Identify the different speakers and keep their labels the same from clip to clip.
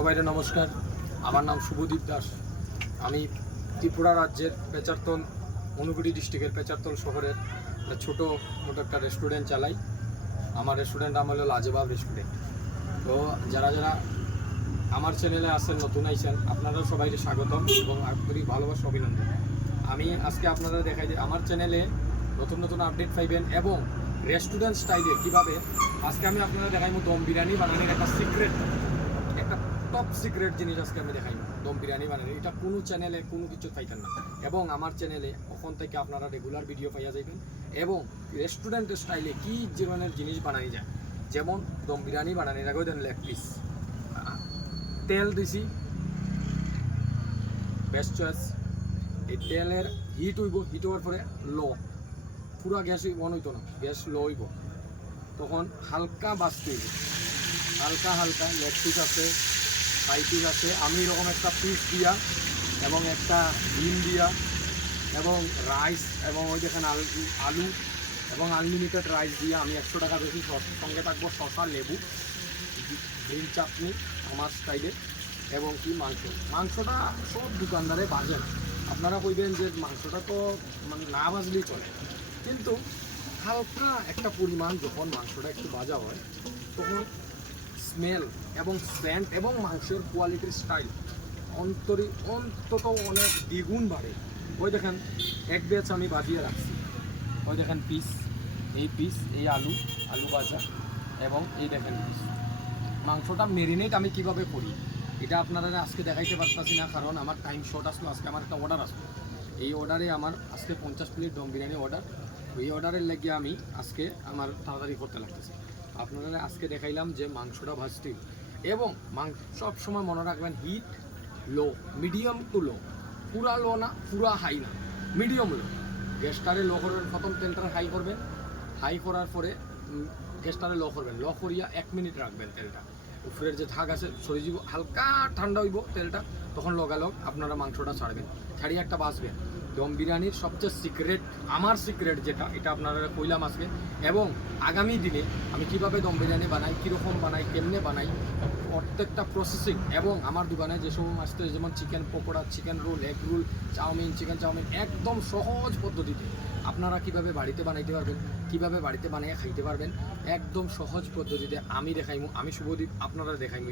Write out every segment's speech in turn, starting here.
Speaker 1: সবাইকে নমস্কার। আমার নাম শুভদীপ দাস। আমি ত্রিপুরা রাজ্যের পেচারতল অনুগুড়ি ডিস্ট্রিক্টের পেচারতল শহরের ছোটো, মোটো একটা রেস্টুরেন্ট চালাই। আমার রেস্টুরেন্ট নাম হলো লাজবাব রেস্টুরেন্ট তো যারা যারা আমার চ্যানেলে আসেন নতুন আইছেন আপনারা সবাইকে স্বাগতম এবং আন্তরিক ভালোবাসা, অভিনন্দন। আমি আজকে আপনারা দেখাই যে আমার চ্যানেলে নতুন নতুন আপডেট পাইবেন এবং রেস্টুরেন্ট স্টাইলে কীভাবে, আজকে আমি আপনারা দেখাইব দম বিরিয়ানি বানানোর একটা সিক্রেট টপ সিক্রেট জিনিস আজকে আমি দেখাই দম বিরিয়ানি বানানো এটা কোনো চ্যানেলে কোনো কিছু পাইতেন না। এবং আমার চ্যানেলে ওখান থেকে আপনারা রেগুলার ভিডিও পাইয়া যাবেন এবং রেস্টুরেন্ট স্টাইলে কী ধরনের জিনিস বানানো যায়? যেমন দম বিরিয়ানি বানানোর আগেও দেন লেগ পিস তেল দিছি। বেস্ট চয়েস এই তেলের হিট হইব হিট হওয়ার পরে লো। পুরা গ্যাস অন হইতো না। গ্যাস লো হইব। তখন হালকা বাঁচতে হইব। হালকা হালকা লেগ পিস আছে। ফ্রাই পিস আছে। আমি এরকম একটা পিস দিয়া এবং একটা ডিম দিয়া এবং রাইস এবং ওই দেখেন আলু এবং আনলিমিটেড রাইস দিয়ে আমি একশো টাকা বেশি সঙ্গে থাকব শসা, লেবু, গ্রিন চাটনি আমার স্টাইলে এবং কি মাংস। মাংসটা সব দোকানদারে বাজে না। আপনারা কইবেন যে মাংসটা তো মানে না বাজলেই চলে। কিন্তু হালকা একটা পরিমাণ যখন মাংসটা একটু বাজা হয়, তখন স্মেল এবং স্যান্ট এবং মাংসের কোয়ালিটির স্টাইল অন্তরি অন্তত অনেক দ্বিগুণ বাড়ে। ওই দেখেন, এক বেচ আমি বাজিয়ে রাখছি। ওই দেখেন পিস এই পিস এই আলু আলু ভাজা এবং এই দেখেন পিস মাংসটা মেরিনেট আমি কীভাবে করি? এটা আপনারা আজকে দেখাইতে পারতাছি না, কারণ আমার টাইম শর্ট আসলো, আজকে আমার একটা অর্ডার আসলো। এই অর্ডারে আমার আজকে পঞ্চাশ প্লেট দম বিরিয়ানি অর্ডার ওই অর্ডারের লেগে আমি আজকে আমার তাড়াতাড়ি করতে লাগতেছে। আপনারা আজকে দেখাইলাম যে মাংসটা ভাজতে। এবং মাংস সব সময় মনে রাখবেন heat low medium to low পুরা লো না, পুরা হাই না। মিডিয়াম লো গ্যাসটারে লো করবেন, প্রথম তেলটা হাই করবেন। হাই করার পরে গ্যাসটারে লো করবেন। লো করিয়া এক মিনিট রাখবেন তেলটা। উপরের যে থাক আছে সরে যাব হালকা ঠান্ডা হইব তেলটা, তখন লগালগ আপনারা মাংসটা ছাড়বেন। ছাড়িয়ে একটা বাঁচবেন। দম বিরিয়ানির সবচেয়ে সিক্রেট আমার সিক্রেট যেটা, এটা আপনারা কইলাম আজকে। এবং আগামী দিনে আমি কীভাবে দম বিরিয়ানি বানাই, কীরকম বানাই, কেমনে বানাই, প্রত্যেকটা প্রসেসিং এবং আমার দোকানে যেসব আসতে যেমন chicken pakora chicken roll egg roll chow mein chicken chow mein, একদম সহজ পদ্ধতিতে আপনারা কীভাবে বাড়িতে বানাইতে পারবেন, কীভাবে বাড়িতে বানিয়ে খাইতে পারবেন, একদম সহজ পদ্ধতিতে আমি দেখাইমু, আমি শুভদীপ আপনারা দেখাইমু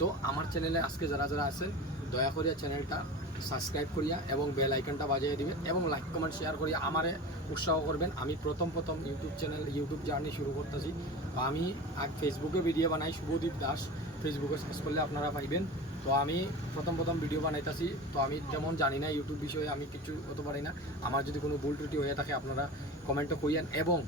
Speaker 1: তো আমার চ্যানেলে আজকে যারা যারা আছেন, দয়া করিয়া চ্যানেলটা সাবস্ক্রাইব করিয়া এবং বেল আইকনটা বাজিয়ে দিবেন এবং লাইক কমেন্ট শেয়ার করিয়া আমারে উৎসাহ করবেন। আমি প্রথম প্রথম ইউটিউব চ্যানেল ইউটিউব জার্নি শুরু করতেছি বা আমি ফেসবুকে ভিডিও বানাই, শুভদীপ দাস। ফেসবুকে সার্চ করলে আপনারা পাইবেন। তো আমি প্রথম প্রথম ভিডিও বানাইতেছি। তো আমি তেমন জানি না ইউটিউব বিষয়ে, আমি কিছু হতে পারি না। আমার যদি কোনো ভুল ত্রুটি হয়ে থাকে, আপনারা কমেন্টে কইয়েন। এবং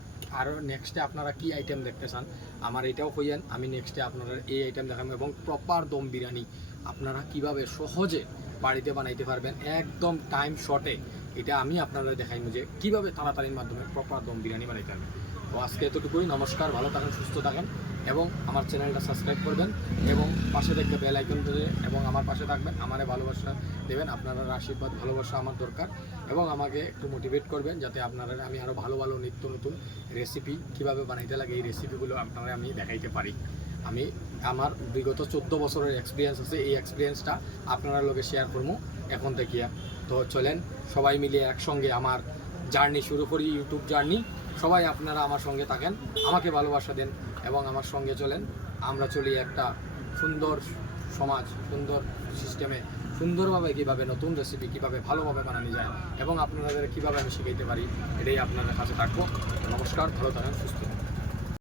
Speaker 1: আরও নেক্সটে আপনারা কি আইটেম দেখতে চান, আমার এটাও কইয়েন। আমি নেক্সটে আপনারা এই আইটেম দেখাবো এবং প্রপার দম বিরিয়ানি আপনারা কীভাবে সহজে বাড়িতে বানাইতে পারবেন একদম টাইম শর্টে এটা আমি আপনারা দেখাইমু যে কীভাবে তাড়াতাড়ির মাধ্যমে প্রপার দম বিরিয়ানি বানাইতে পারবেন তো আজকে এতটুকুই, নমস্কার, ভালো থাকেন, সুস্থ থাকেন এবং আমার চ্যানেলটা সাবস্ক্রাইব করবেন এবং পাশে দেখতে বেল আইকন দিয়ে এবং আমার পাশে থাকবেন, আমারে ভালোবাসা দেবেন আপনারা আশীর্বাদ, ভালোবাসা আমার দরকার এবং আমাকে একটু মোটিভেট করবেন যাতে আপনারা আমি আরও ভালো ভালো নিত্য নতুন রেসিপি কীভাবে বানাইতে লাগে, এই রেসিপিগুলো আপনারা আমি দেখাইতে পারি। আমি আমার বিগত চোদ্দ বছরের এক্সপিরিয়েন্স আছে, এই এক্সপিরিয়েন্সটা আপনারা লোকে শেয়ার করব এখন থেকে তো চলেন, সবাই মিলে একসঙ্গে আমার জার্নি শুরু করি ইউটিউব জার্নি সবাই আপনারা আমার সঙ্গে থাকেন, আমাকে ভালোবাসা দেন এবং আমার সঙ্গে চলেন। আমরা চলি একটা সুন্দর সমাজ, সুন্দর সিস্টেমে সুন্দরভাবে কীভাবে নতুন রেসিপি কীভাবে ভালোভাবে বানানো যায় এবং আপনাদের কীভাবে আমি শিখাইতে পারি, এটাই আপনাদের কাছে থাকব। নমস্কার, ভালো থাকেন, সুস্থ